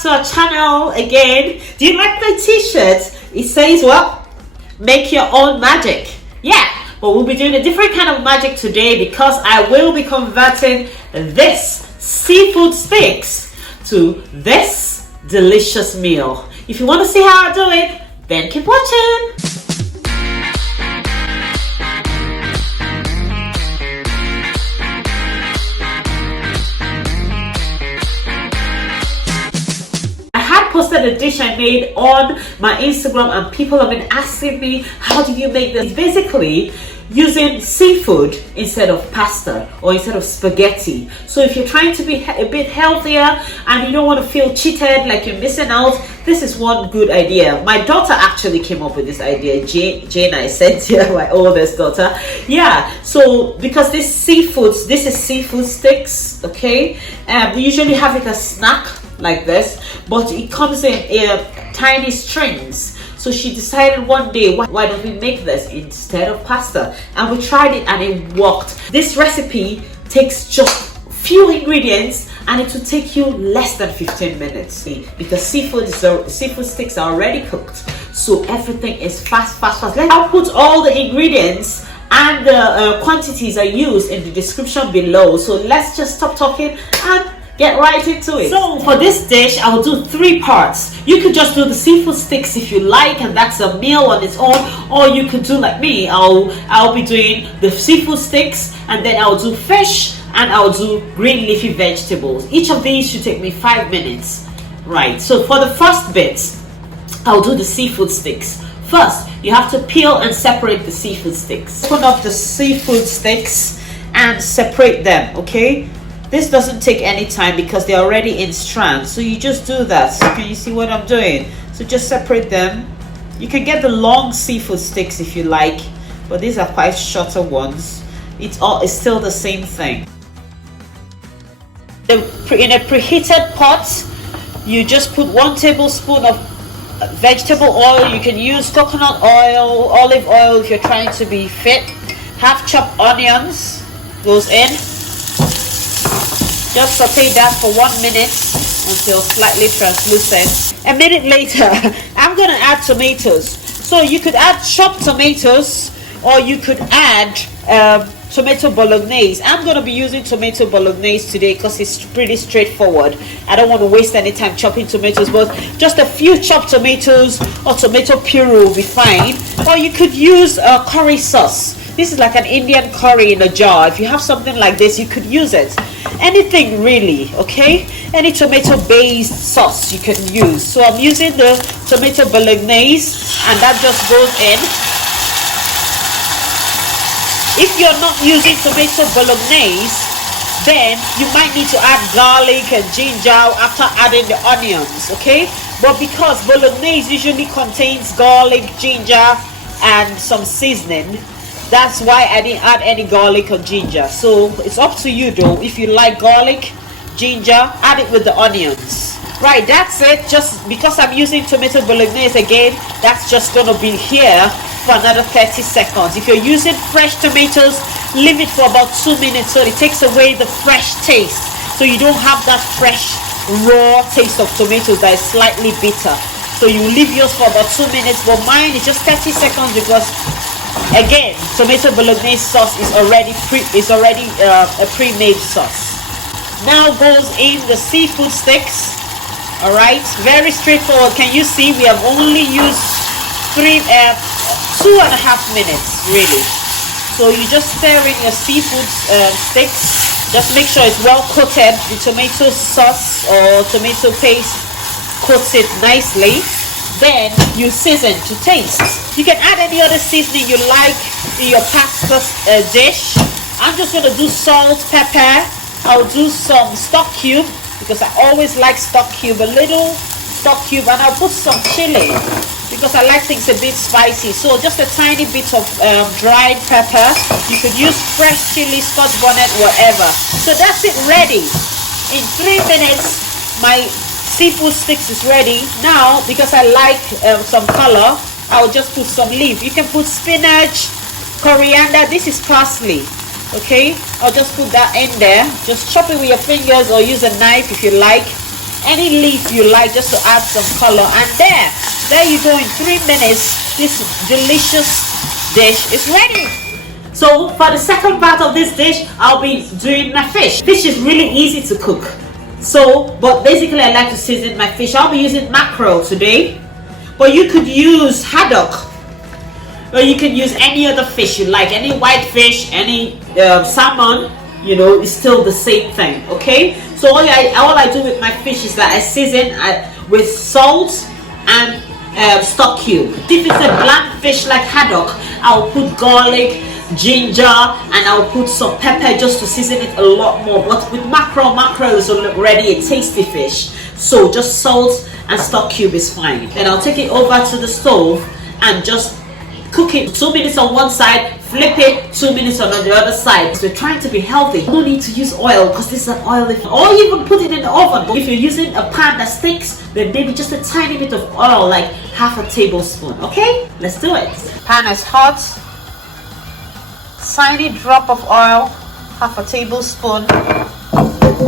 back to our channel again. Do you like my t-shirt? It says what? Make your own magic. Yeah, but we'll be doing a different kind of magic today because I will be converting this seafood sticks to this delicious meal. If you want to see how I do it, then keep watching. Posted a dish I made on my Instagram and people have been asking me, how do you make this? Basically using seafood instead of pasta or instead of spaghetti. So if you're trying to be a bit healthier and you don't want to feel cheated like you're missing out, this is one good idea. My daughter actually came up with this idea. Jane, I said to my oldest daughter. Yeah, so because this is seafood sticks, okay? We usually have it as snack like this, but it comes in tiny strings. So she decided one day, why don't we make this instead of pasta? And we tried it and it worked. This recipe takes just few ingredients and it will take you less than 15 minutes because seafood sticks are already cooked, so everything is fast. I'll put all the ingredients and the quantities I use in the description below. So let's just stop talking and get right into it. So for this dish, I'll do 3 parts. You could just do the seafood sticks if you like, and that's a meal on its own. Or you could do like me. I'll be doing the seafood sticks, and then I'll do fish, and I'll do green leafy vegetables. Each of these should take me 5 minutes. Right. So for the first bit, I'll do the seafood sticks. First, you have to peel and separate the seafood sticks. Open up the seafood sticks and separate them. Okay. This doesn't take any time because they're already in strands. So you just do that. So can you see what I'm doing? So just separate them. You can get the long seafood sticks if you like, but these are quite shorter ones. It's still the same thing. In a preheated pot, you just put 1 tablespoon of vegetable oil. You can use coconut oil, olive oil if you're trying to be fit. Half chopped onions goes in. Just saute that for 1 minute until slightly translucent. A minute later, I'm going to add tomatoes. So you could add chopped tomatoes or you could add tomato bolognese. I'm going to be using tomato bolognese today because it's pretty straightforward. I don't want to waste any time chopping tomatoes, but just a few chopped tomatoes or tomato puree will be fine. Or you could use a curry sauce. This is like an Indian curry in a jar. If you have something like this, you could use it. Anything really, okay? Any tomato based sauce you can use. So I'm using the tomato bolognese and that just goes in. If you're not using tomato bolognese, then you might need to add garlic and ginger after adding the onions, okay? But because bolognese usually contains garlic, ginger and some seasoning, that's why I didn't add any garlic or ginger. So it's up to you though. If you like garlic, ginger, add it with the onions. Right, that's it. Just because I'm using tomato bolognese again, that's just gonna be here for another 30 seconds. If you're using fresh tomatoes, leave it for about 2 minutes so it takes away the fresh taste. So you don't have that fresh raw taste of tomatoes that is slightly bitter. So you leave yours for about 2 minutes, but mine is just 30 seconds because again, tomato bolognese sauce is already a pre-made sauce. Now goes in the seafood sticks. All right, very straightforward. Can you see we have only used 2.5 minutes really. So you just stir in your seafood sticks. Just make sure it's well coated. The tomato sauce or tomato paste coats it nicely. Then you season to taste. You can add any other seasoning you like in your pasta dish. I'm just going to do salt, pepper. I'll do some stock cube because I always like stock cube, a little stock cube, and I'll put some chili because I like things a bit spicy. So just a tiny bit of dried pepper. You could use fresh chili, scotch bonnet, whatever. So that's it, ready. In 3 minutes, my seafood sticks is ready. Now, because I like some color, I'll just put some leaf. You can put spinach, coriander. This is parsley. Okay, I'll just put that in there. Just chop it with your fingers or use a knife if you like. any leaf you like, just to add some color. And there you go. In 3 minutes, this delicious dish is ready. So for the second part of this dish, I'll be doing my fish. Fish is really easy to cook. So, but basically I like to season my fish. I'll be using mackerel today, but you could use haddock, or you can use any other fish you like, any white fish, any salmon. You know, it's still the same thing. Okay, so all I do with my fish is that I season with salt and stock cube. If it's a bland fish like haddock, I'll put garlic, ginger, and I'll put some pepper just to season it a lot more. But with mackerel is already a tasty fish, so just salt and stock cube is fine. Then I'll take it over to the stove and just cook it 2 minutes on one side, flip it 2 minutes on the other side. So we're trying to be healthy. No need to use oil because this is an oily, or even put it in the oven. But if you're using a pan that sticks, then maybe just a tiny bit of oil, like half a tablespoon. Okay, let's do it. Pan is hot. Tiny drop of oil, half a tablespoon.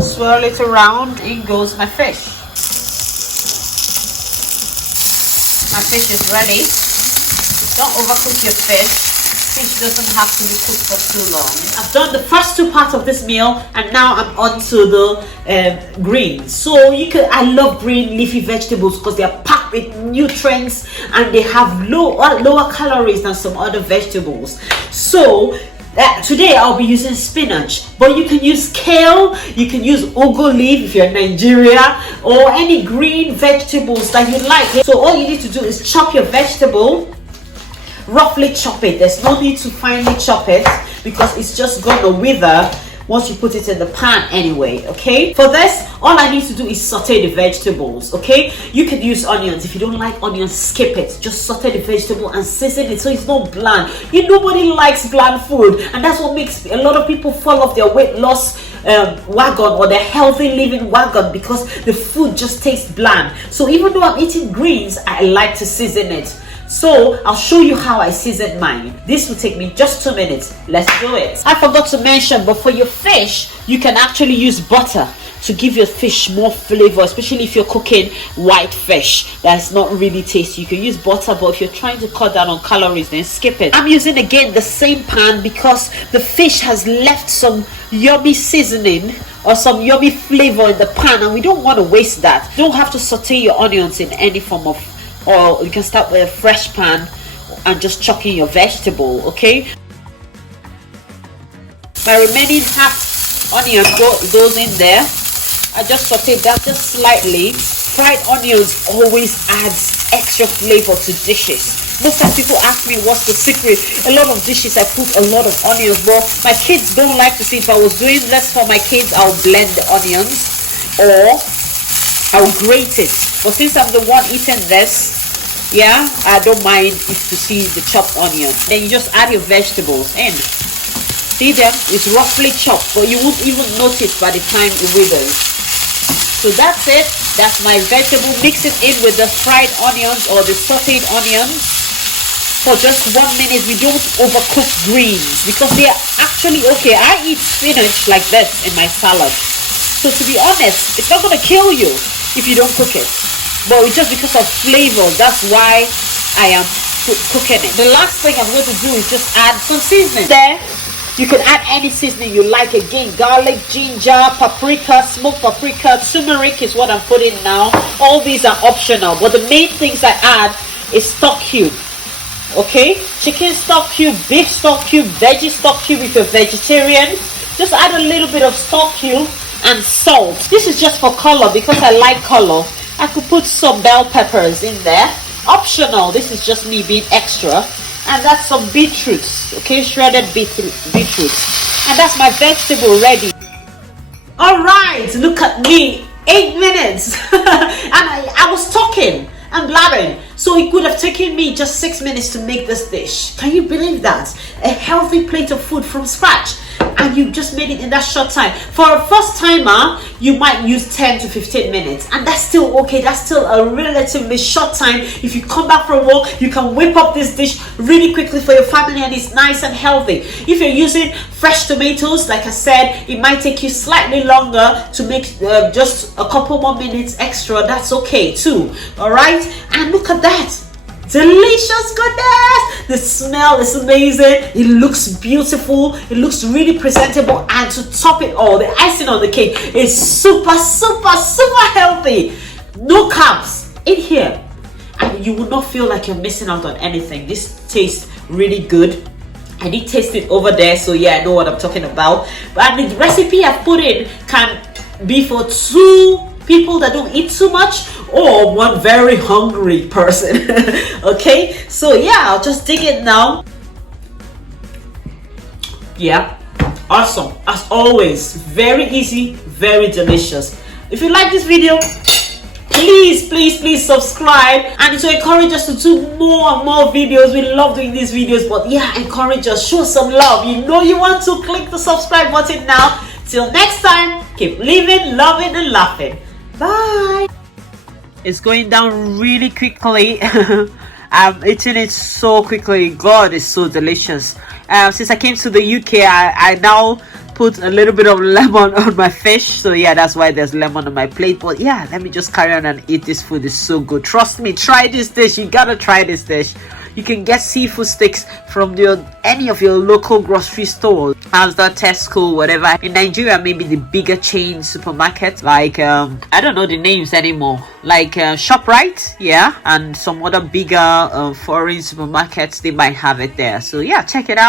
Swirl it around. In goes my fish. My fish is ready. Don't overcook your fish. Fish doesn't have to be cooked for too long. I've done the first two parts of this meal, and now I'm on to the greens. So I love green leafy vegetables because they are packed with nutrients and they have lower calories than some other vegetables. So today I'll be using spinach, but you can use kale, you can use ugu leaf if you're in Nigeria, or any green vegetables that you like. So all you need to do is chop your vegetable, roughly chop it. There's no need to finely chop it because it's just gonna wither once you put it in the pan anyway. Okay, for this all I need to do is saute the vegetables. Okay, you can use onions. If you don't like onions, skip it. Just saute the vegetable and season it so it's not bland. Nobody likes bland food, and that's what makes a lot of people fall off their weight loss wagon or their healthy living wagon, because the food just tastes bland. So even though I'm eating greens, I like to season it. So I'll show you how I season mine. This will take me just 2 minutes. Let's do it. I forgot to mention, but for your fish, you can actually use butter to give your fish more flavor, especially if you're cooking white fish that's not really tasty. You can use butter, but if you're trying to cut down on calories, then skip it. I'm using again the same pan because the fish has left some yummy seasoning or some yummy flavor in the pan, and we don't want to waste that. You don't have to saute your onions in any form of, or you can start with a fresh pan and just chuck in your vegetable. Okay, my remaining half onion goes in there. I just saute that just slightly. Fried onions always adds extra flavor to dishes. Most times people ask me what's the secret. A lot of dishes I put a lot of onions, but my kids don't like to see. If I was doing this for my kids, I'll blend the onions or I'll grate it. But since I'm the one eating this, yeah, I don't mind if to see the chopped onion. Then you just add your vegetables in. See them? It's roughly chopped, but you won't even notice by the time it withers. So that's it. That's my vegetable. Mix it in with the fried onions or the sautéed onions for just 1 minute. We don't overcook greens because they are actually okay. I eat spinach like this in my salad. So to be honest, it's not going to kill you if you don't cook it. But it's just because of flavor. That's why I am cooking it. The last thing I'm going to do is just add some seasoning. There, you can add any seasoning you like. Again, garlic, ginger, paprika, smoked paprika, turmeric is what I'm putting now. All these are optional, but the main things I add is stock cube. Okay, chicken stock cube, beef stock cube, veggie stock cube if you're vegetarian. Just add a little bit of stock cube and salt. This is just for color because I like color. I could put some bell peppers in there. Optional. This is just me being extra. And that's some beetroots. Okay, shredded beetroots. And that's my vegetable ready. Alright, look at me. 8 minutes. And I was talking and blabbing. So it could have taken me just 6 minutes to make this dish. Can you believe that? A healthy plate of food from scratch. and you just made it in that short time. For a first timer, you might use 10 to 15 minutes, and that's still okay. That's still a relatively short time. If you come back from work, you can whip up this dish really quickly for your family, and it's nice and healthy. If you're using fresh tomatoes, like I said, it might take you slightly longer to make just a couple more minutes extra. That's okay too. All right, and look at that. Delicious goodness. The smell is amazing. It looks beautiful. It looks really presentable, and to top it all, the icing on the cake is super healthy. No carbs in here, and you will not feel like you're missing out on anything. This tastes really good. I did taste it over there, so yeah, I know what I'm talking about. And the recipe I've put in can be for 2 people that don't eat too much, or 1 very hungry person. Okay, so yeah, I'll just dig it now. Yeah, awesome as always. Very easy, very delicious. If you like this video, please subscribe, and to encourage us to do more and more videos. We love doing these videos, but yeah, encourage us, show some love. You know you want to click the subscribe button now. Till next time, keep living, loving, and laughing. Bye. It's going down really quickly. I'm eating it so quickly. God, it's so delicious. Since I came to the UK, I now put a little bit of lemon on my fish, so yeah, that's why there's lemon on my plate. But yeah, let me just carry on and eat this food. It's so good. Trust me, try this dish. You gotta try this dish. You can get seafood sticks from any of your local grocery stores, Asda, Tesco, whatever. In Nigeria, maybe the bigger chain supermarkets, like I don't know the names anymore, like ShopRite, yeah, and some other bigger foreign supermarkets, they might have it there. So yeah, check it out.